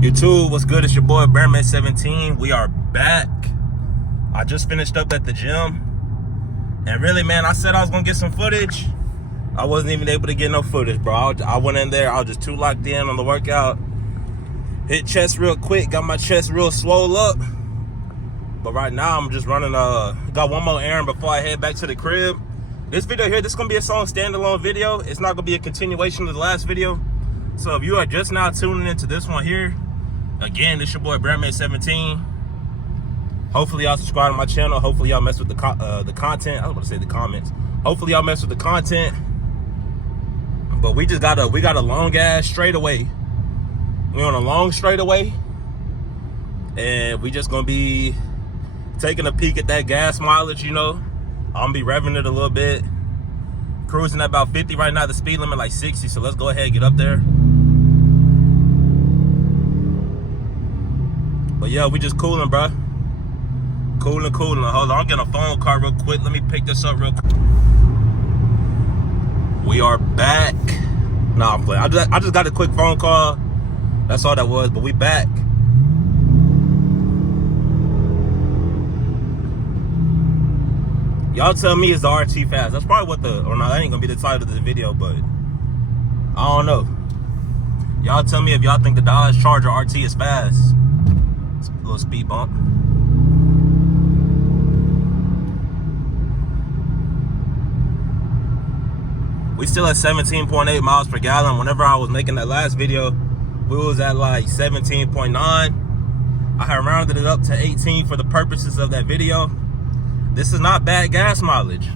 YouTube, what's good? It's your boy Bearman17. We are back. I just finished up at the gym. And really, man, I said I was gonna get some footage. I wasn't even able to get no footage, bro. I went in there, I was just too locked in on the workout. Hit chest real quick, got my chest real swole up. But right now, I'm just running, got one more errand before I head back to the crib. This video here, this is gonna be its own standalone video. It's not gonna be a continuation of the last video. So if you are just now tuning into this one here, again, this your boy Bearman17. Hopefully y'all subscribe to my channel. Hopefully y'all mess with the content. I was about to say the comments. Hopefully y'all mess with the content. But we got a long ass straightaway. We on a long straightaway, and we just gonna be taking a peek at that gas mileage. You know, I'm gonna be revving it a little bit. Cruising at about 50 right now. The speed limit like 60. So let's go ahead and get up there. But yeah, we just cooling, bro. Cooling. Hold on, I'm getting a phone call real quick. Let me pick this up real quick. We are back. Nah, I'm playing. I just got a quick phone call. That's all that was, but we back. Y'all tell me, is the RT fast? That's probably what or no, that ain't gonna be the title of the video, but I don't know. Y'all tell me if y'all think the Dodge Charger RT is fast. It's a little speed bump. We still at 17.8 miles per gallon. Whenever I was making that last video, we was at like 17.9. I had rounded it up to 18 for the purposes of that video. This is not bad gas mileage.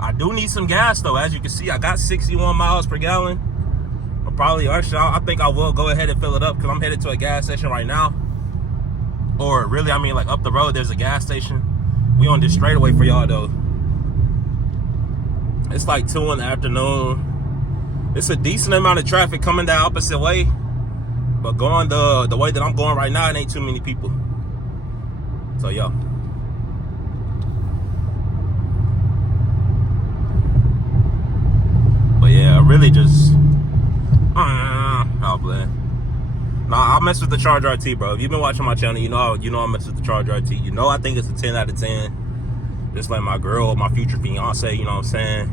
I do need some gas though. As you can see, I got 61 miles per gallon. I think I will go ahead and fill it up because I'm headed to a gas station right now. Or really, I mean, like up the road, there's a gas station. We on this straightaway for y'all though. It's like 2 in the afternoon. It's a decent amount of traffic coming the opposite way. But going the way that I'm going right now, it ain't too many people. So, yo. But yeah, I really just... I'll play. Nah, I mess with the Charger RT, bro. If you've been watching my channel, you know I mess with the Charger RT. You know I think it's a 10 out of 10. Just like my girl, my future fiance, you know what I'm saying?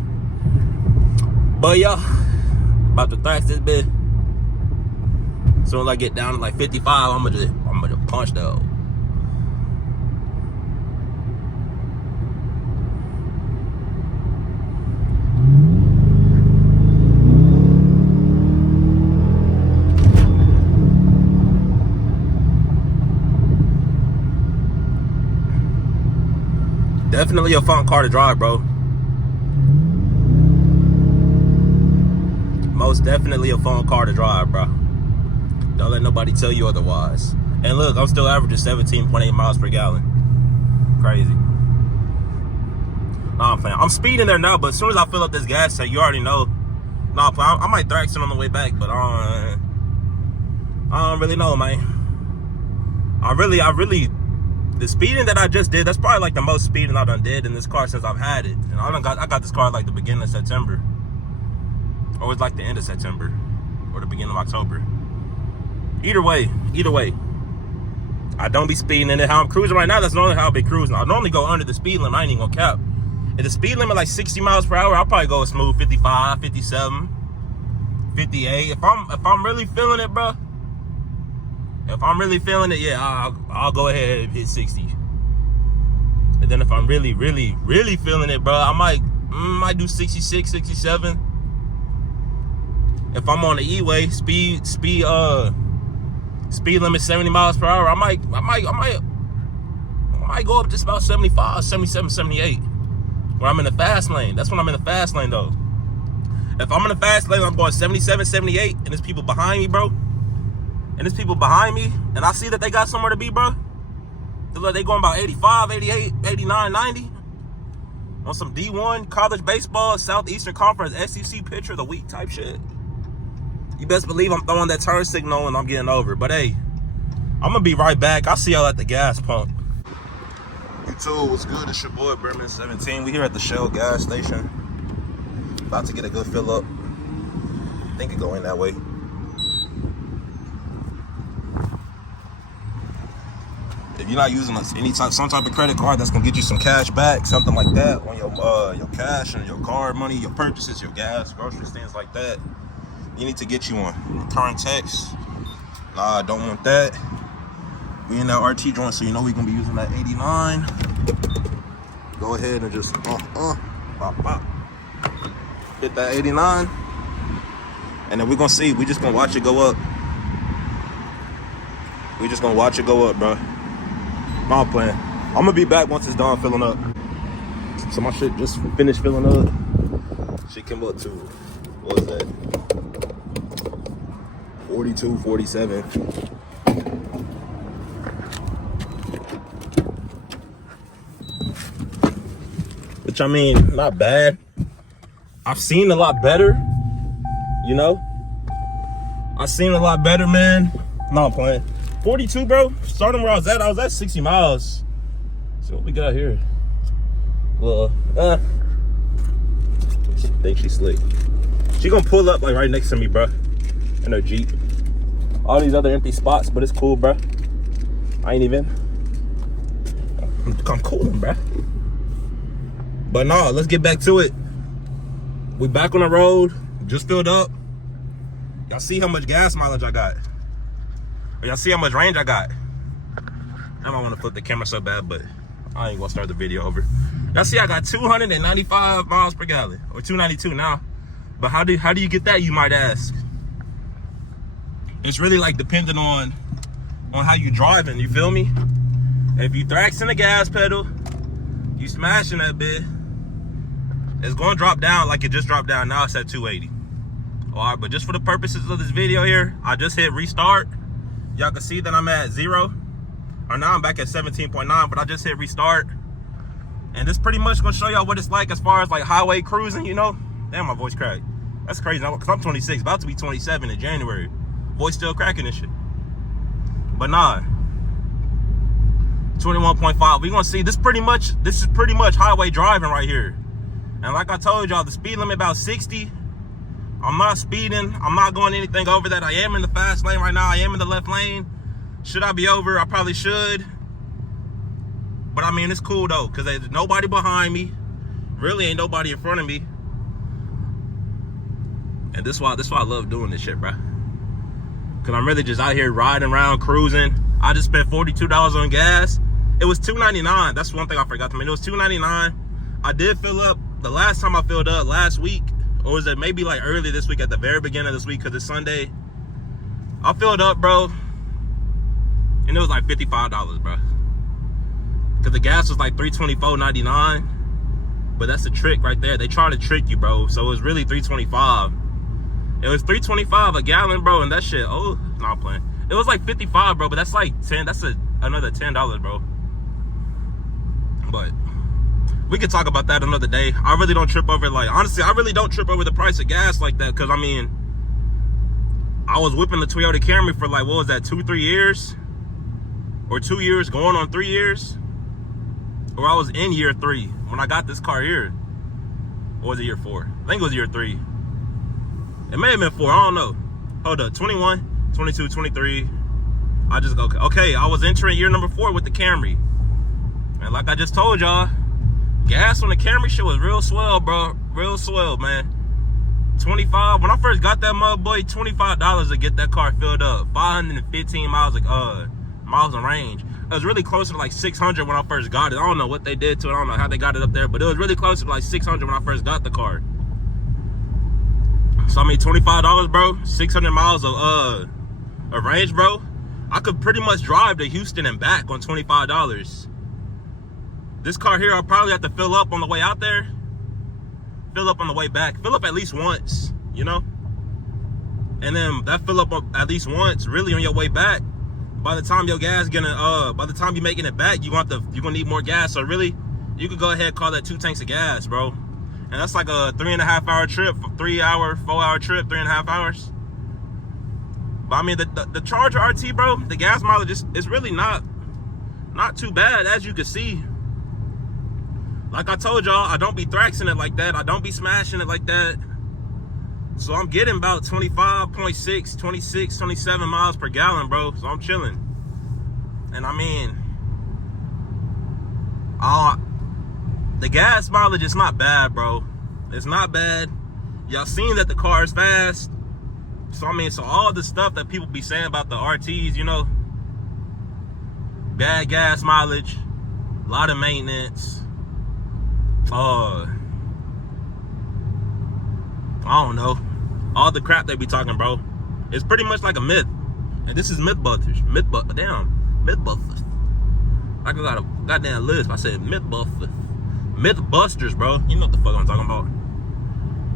But yeah, about to thrash this bitch. Soon as I get down to like 55, I'm gonna punch though. Definitely a fun car to drive, bro. Most definitely a fun car to drive, bro. Don't let nobody tell you otherwise. And look, I'm still averaging 17.8 miles per gallon. Crazy. Nah, I'm playing. I'm speeding there now, but as soon as I fill up this gas tank, you already know. Nah, I might thrax it on the way back, but I don't really know, man. I really, the speeding that I just did, that's probably like the most speeding I done did in this car since I've had it. And I got this car like the beginning of September. Or it's like the end of September. Or the beginning of October. Either way, I don't be speeding in it. How I'm cruising right now, that's normally how I'll be cruising. I normally go under the speed limit. I ain't even gonna cap. If the speed limit like 60 miles per hour, I'll probably go smooth 55, 57, 58. If I'm really feeling it, bro. If I'm really feeling it, yeah, I'll go ahead and hit 60. And then if I'm really feeling it, bro, I might do 66, 67. If I'm on the E-way, speed limit 70 miles per hour, I might go up just about 75, 77, 78. When I'm in the fast lane. That's when I'm in the fast lane though. If I'm in the fast lane, I'm going 77, 78, and there's people behind me, bro. And there's people behind me, and I see that they got somewhere to be, bro. They going about 85, 88, 89, 90. On some D1 college baseball, Southeastern Conference, SEC pitcher of the week type shit. You best believe I'm throwing that turn signal and I'm getting over. But hey, I'm gonna be right back. I'll see y'all at the gas pump. YouTube, what's good? It's your boy Bearman17. We here at the Shell gas station. About to get a good fill up. I think it go in that way. if you're not using some type of credit card that's gonna get you some cash back, something like that on your cash and your card money, your purchases, your gas, groceries, things like that, you need to get you one. Current text. Nah, I don't want that. We in that RT joint, so you know we're gonna be using that 89. Go ahead and just pop, pop. Hit that 89. And then we're gonna see, we just gonna watch it go up. We just gonna watch it go up, bro. No, I'm playing. I'm gonna be back once it's done filling up. So my shit just finished filling up. Shit came up to, what was that? 42, 47. Which, I mean, not bad. I've seen a lot better, you know? I've seen a lot better, man. No, I'm playing. 42, bro. Starting where I was at 60 miles. So what we got here? Well, I think she's slick. She gonna pull up like right next to me, bro. In her Jeep. All these other empty spots, but it's cool, bro. I ain't even. I'm cooling, bro. But no, let's get back to it. We back on the road. Just filled up. Y'all see how much gas mileage I got? Or y'all see how much range I got? I don't want to flip the camera so bad, but I ain't gonna start the video over. Y'all see I got 295 miles per gallon, or 292 now. But how do you get that, you might ask? It's really like depending on how you driving, you feel me? If you thraxing the gas pedal, you smashing that bit, it's gonna drop down like it just dropped down. Now it's at 280. All right, but just for the purposes of this video here, I just hit restart. Y'all can see that I'm at 0. Or now I'm back at 17.9, but I just hit restart. And this pretty much gonna show y'all what it's like as far as like highway cruising, you know? Damn, my voice cracked. That's crazy, because I'm 26, about to be 27 in January. Voice still cracking and shit. But nah, 21.5. We gonna see, this is pretty much highway driving right here. And like I told y'all, the speed limit about 60. I'm not speeding. I'm not going anything over that. I am in the fast lane right now. I am in the left lane. Should I be over? I probably should. But I mean, it's cool though, because there's nobody behind me. Really ain't nobody in front of me. And this is why I love doing this shit, bro. Because I'm really just out here riding around, cruising. I just spent $42 on gas. It was $2.99. That's one thing I forgot to mention. It was $2.99. I did fill up. The last time I filled up, last week, or was it maybe like early this week, at the very beginning of this week, because it's Sunday. I filled up, bro, and it was like $55, bro. Because the gas was like $324.99. But that's the trick right there. They try to trick you, bro. So it was really $325. It was $325 a gallon, bro, and that shit, oh, no, I'm playing. It was like $55, bro, but that's like 10, that's another $10, bro. But we could talk about that another day. I really don't trip over, like, honestly, I really don't trip over the price of gas like that, because, I mean, I was whipping the Toyota Camry for, like, what was that, 2-3 years? Or 2 years, going on 3 years? Or I was in year 3 when I got this car here. Or was it year 4? I think it was year 3. It may have been 4, I don't know. Hold up, 21, 22, 23. I just go, okay, I was entering year number 4 with the Camry. And like I just told y'all, gas on the Camry shit was real swell, bro. Real swell, man. 25, when I first got that mud boy, $25 to get that car filled up. 515 miles in range. It was really close to like 600 when I first got it. I don't know what they did to it. I don't know how they got it up there, but it was really close to like 600 when I first got the car. So I mean, $25, bro, 600 miles of range, bro. I could pretty much drive to Houston and back on $25. This car here, I'll probably have to fill up on the way out there, fill up on the way back, fill up at least once, you know? And then that fill up at least once, really on your way back. By the time your gas by the time you're making it back, you're gonna need more gas. So really, you could go ahead and call that 2 tanks of gas, bro. And that's like a 3.5 hour trip, 3 hour, 4 hour trip, 3.5 hours. But I mean, the Charger RT, bro, the gas mileage is really not too bad, as you can see. Like I told y'all, I don't be thraxing it like that. I don't be smashing it like that. So I'm getting about 25.6, 26, 27 miles per gallon, bro. So I'm chilling. And I mean, The gas mileage is not bad, bro. It's not bad. Y'all seen that the car is fast. So I mean, so all the stuff that people be saying about the RTs, you know, bad gas mileage, a lot of maintenance. I don't know. All the crap they be talking, bro. It's pretty much like a myth. And this is Mythbusters. Mythbusters. I got a goddamn list. I said Mythbusters. Mythbusters, bro. You know what the fuck I'm talking about.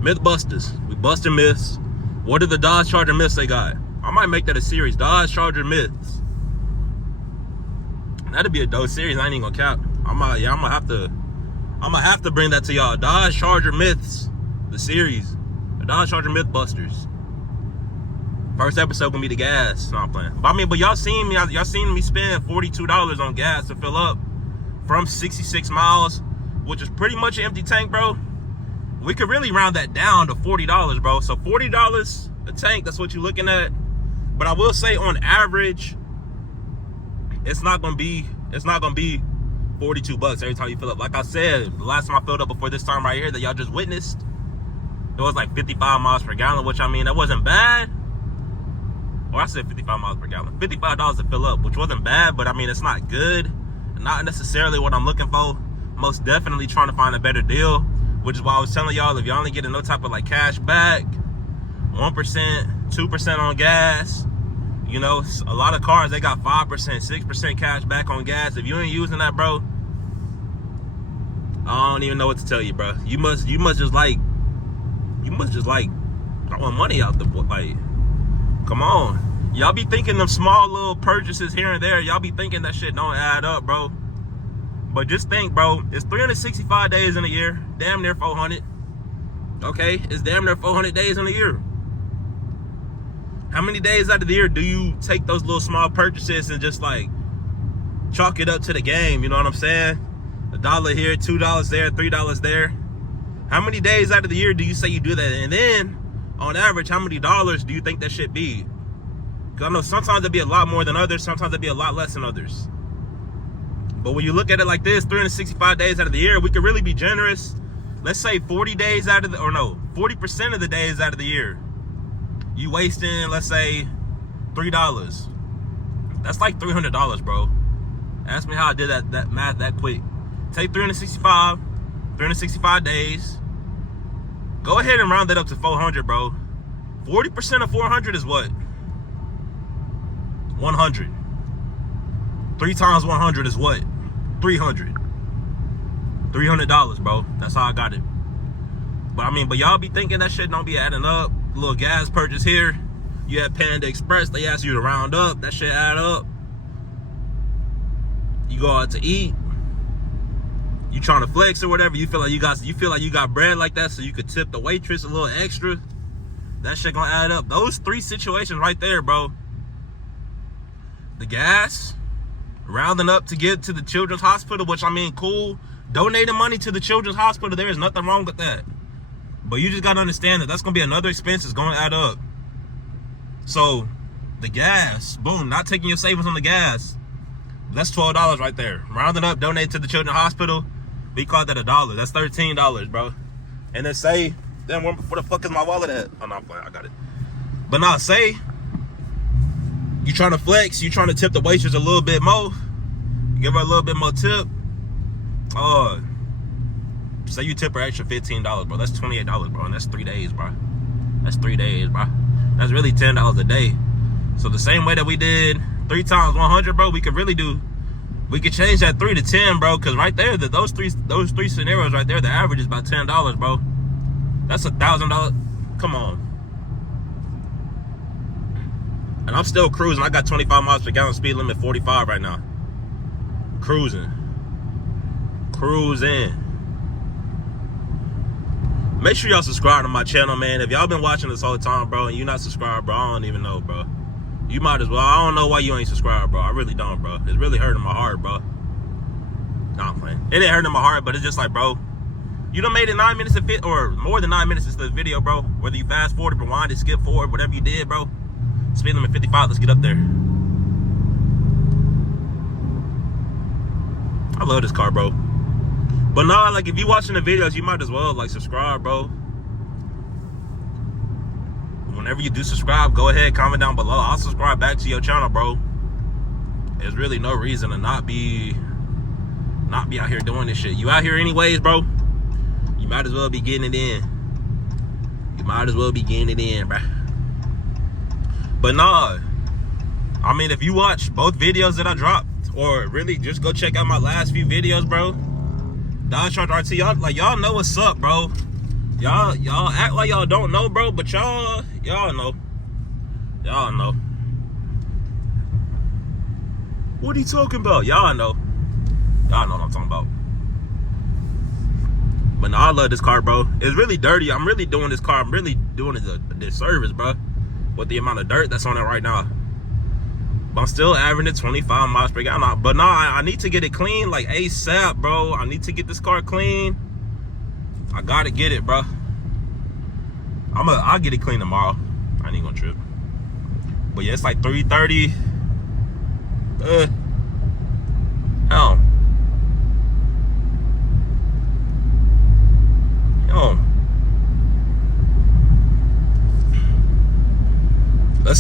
Mythbusters. We busting myths. What are the Dodge Charger myths they got? I might make that a series. Dodge Charger myths. That'd be a dope series. I ain't even gonna cap. I'm gonna have to bring that to y'all. Dodge Charger myths. The series. The Dodge Charger Mythbusters. First episode gonna be the gas. No, I'm playing. But y'all seen me spend $42 on gas to fill up from 66 miles, which is pretty much an empty tank, bro. We could really round that down to $40, bro. So $40 a tank, that's what you're looking at. But I will say on average, it's not gonna be 42 bucks every time you fill up. Like I said, the last time I filled up before this time right here that y'all just witnessed, it was like 55 miles per gallon, which I mean, that wasn't bad. Or I said 55 miles per gallon. $55 to fill up, which wasn't bad, but I mean, it's not good. Not necessarily what I'm looking for. Most definitely trying to find a better deal, which is why I was telling y'all, if y'all only getting no type of like cash back, 1%, 2% on gas, you know, a lot of cars, they got 5%, 6% cash back on gas. If you ain't using that, bro, I don't even know what to tell you, bro. You must just like throwing money out the, like, come on. Y'all be thinking them small little purchases here and there. Y'all be thinking that shit don't add up, bro. But just think, bro, it's 365 days in a year. Damn near 400. Okay? It's damn near 400 days in a year. How many days out of the year do you take those little small purchases and just like chalk it up to the game? You know what I'm saying? $1 here, $2 there, $3 there. How many days out of the year do you say you do that? And then, on average, how many dollars do you think that should be? Because I know sometimes it'd be a lot more than others. Sometimes it'd be a lot less than others. But when you look at it like this, 365 days out of the year, we could really be generous. Let's say 40 days out of the, or no, 40% of the days out of the year, you wasting, let's say, $3. That's like $300, bro. Ask me how I did that math that quick. Take 365 days. Go ahead and round that up to 400, bro. 40% of 400 is what? 100. 3 times 100 is what? 300. $300, bro. That's how I got it. But I mean, but y'all be thinking that shit don't be adding up. Little gas purchase here. You have Panda Express. They ask you to round up. That shit add up. You go out to eat. You trying to flex or whatever. You feel like you got bread like that, so you could tip the waitress a little extra. That shit gonna add up. Those 3 situations right there, bro. The gas, rounding up to get to the children's hospital, which I mean, cool. Donating money to the children's hospital, there is nothing wrong with that. But you just gotta understand that that's gonna be another expense that's gonna add up. So, the gas, boom, not taking your savings on the gas. That's $12 right there. Rounding up, donate to the children's hospital. We call that $1. That's $13, bro. And then say, then where the fuck is my wallet at? Oh, no, I'm playing. I got it. But now, say you trying to flex, you trying to tip the waitress a little bit more. Give her a little bit more tip. Say you tip her extra $15, bro. That's $28, bro. And that's 3 days, bro. That's 3 days, bro. That's really $10 a day. So the same way that we did 3 times 100, bro, we could change that 3 to 10, bro. Because right there, those three scenarios right there, the average is about $10, bro. That's $1,000. Come on. And I'm still cruising. I got 25 miles per gallon, speed limit 45 right now. Cruising. Make sure y'all subscribe to my channel, man. If y'all been watching this whole time, bro, and you're not subscribed, bro, I don't even know, bro. You might as well. I don't know why you ain't subscribed, bro. I really don't, bro. It's really hurting my heart, bro. Nah, I'm playing. It ain't hurting my heart, but it's just like, bro, you done made it 9 minutes or more than 9 minutes into the video, bro. Whether you fast forward, rewind it, skip forward, whatever you did, bro. Speed limit 55. Let's get up there. I love this car, bro. But nah, like if you watching the videos, you might as well like subscribe, bro. Whenever you do subscribe, go ahead, comment down below. I'll subscribe back to your channel, bro. There's really no reason to not be out here doing this shit. You out here anyways, bro. You might as well be getting it in. You might as well be getting it in, bro. But nah, I mean, if you watch both videos that I dropped, or really just go check out my last few videos, bro. Dodge Charger RT, y'all know what's up, bro. Y'all act like y'all don't know, bro, but y'all know. Y'all know. What are you talking about? Y'all know. Y'all know what I'm talking about. But no, I love this car, bro. It's really dirty. I'm really doing this car. I'm really doing it a disservice, bro, with the amount of dirt that's on it right now. But I'm still averaging 25 miles per gallon. But no, I need to get it clean, like ASAP, bro. I need to get this car clean. I gotta get it, bro. I'll get it clean tomorrow. I ain't gonna trip. But yeah, it's like 3:30. Hell.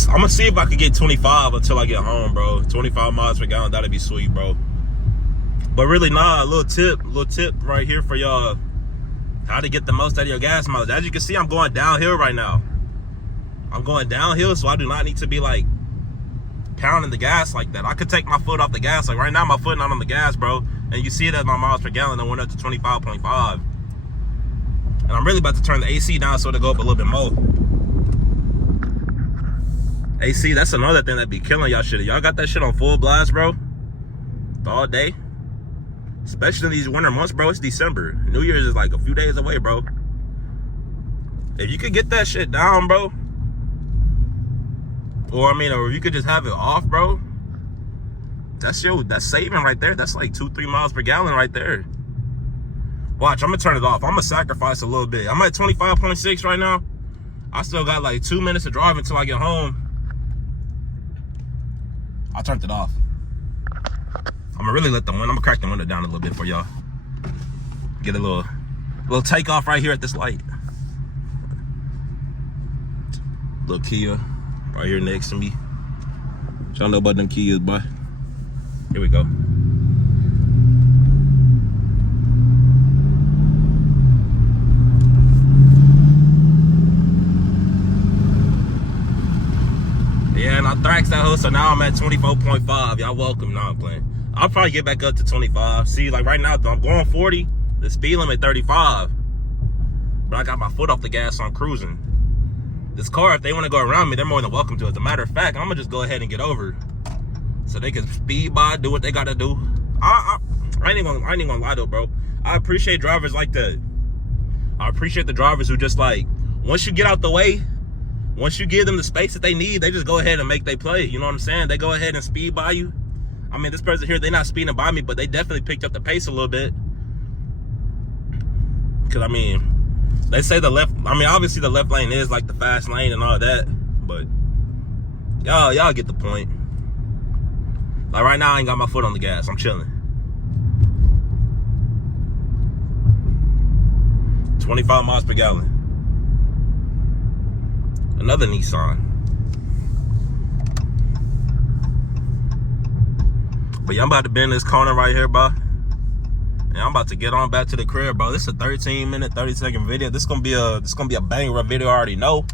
I'm gonna see if I can get 25 until I get home, bro. 25 miles per gallon, that'd be sweet, bro. But really, nah, a little tip right here for y'all. How to get the most out of your gas mileage. As you can see, I'm going downhill right now. I'm going downhill, so I do not need to be like pounding the gas like that. I could take my foot off the gas. Like right now, my foot not on the gas, bro. And you see it as my miles per gallon. I went up to 25.5. And I'm really about to turn the AC down so it'll go up a little bit more. AC, that's another thing that be killing y'all shit. Y'all got that shit on full blast, bro, all day. Especially in these winter months, bro. It's December. New Year's is like a few days away, bro. If you could get that shit down, bro, or if you could just have it off, bro, that's saving right there. That's like 2-3 miles per gallon right there. Watch, I'm gonna turn it off. I'm gonna sacrifice a little bit. I'm at 25.6 right now. I still got like 2 minutes to drive until I get home. I turned it off. I'm gonna really I'm gonna crack the window down a little bit for y'all. Get a little takeoff right here at this light. Little Kia right here next to me. Y'all know about them Kias, boy. Here we go. Yeah, and I thraxed that hoe, so now I'm at 24.5. Y'all welcome. Nah, I'm playing. I'll probably get back up to 25. See, like right now, I'm going 40. The speed limit 35. But I got my foot off the gas, so I'm cruising. This car, if they want to go around me, they're more than welcome to. As a matter of fact, I'm gonna just go ahead and get over, so they can speed by, do what they gotta do. I ain't even gonna lie though, bro. I appreciate drivers like that. I appreciate the drivers who just like, once you get out the way, once you give them the space that they need, they just go ahead and make their play. You know what I'm saying? They go ahead and speed by you. I mean, this person here, they're not speeding by me, but they definitely picked up the pace a little bit. Because, I mean, they say the left, obviously the left lane is like the fast lane and all that. But y'all get the point. Like right now, I ain't got my foot on the gas. I'm chilling. 25 miles per gallon. Another Nissan. But yeah, I'm about to bend this corner right here, bro. And I'm about to get on back to the crib, bro. This is a 13-minute, 30-second video. This gonna be a banger video, I already know.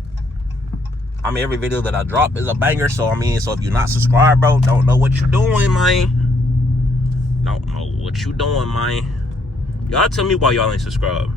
I mean, every video that I drop is a banger. So so if you're not subscribed, bro, don't know what you doing, man. Don't know what you doing, man. Y'all tell me why y'all ain't subscribed.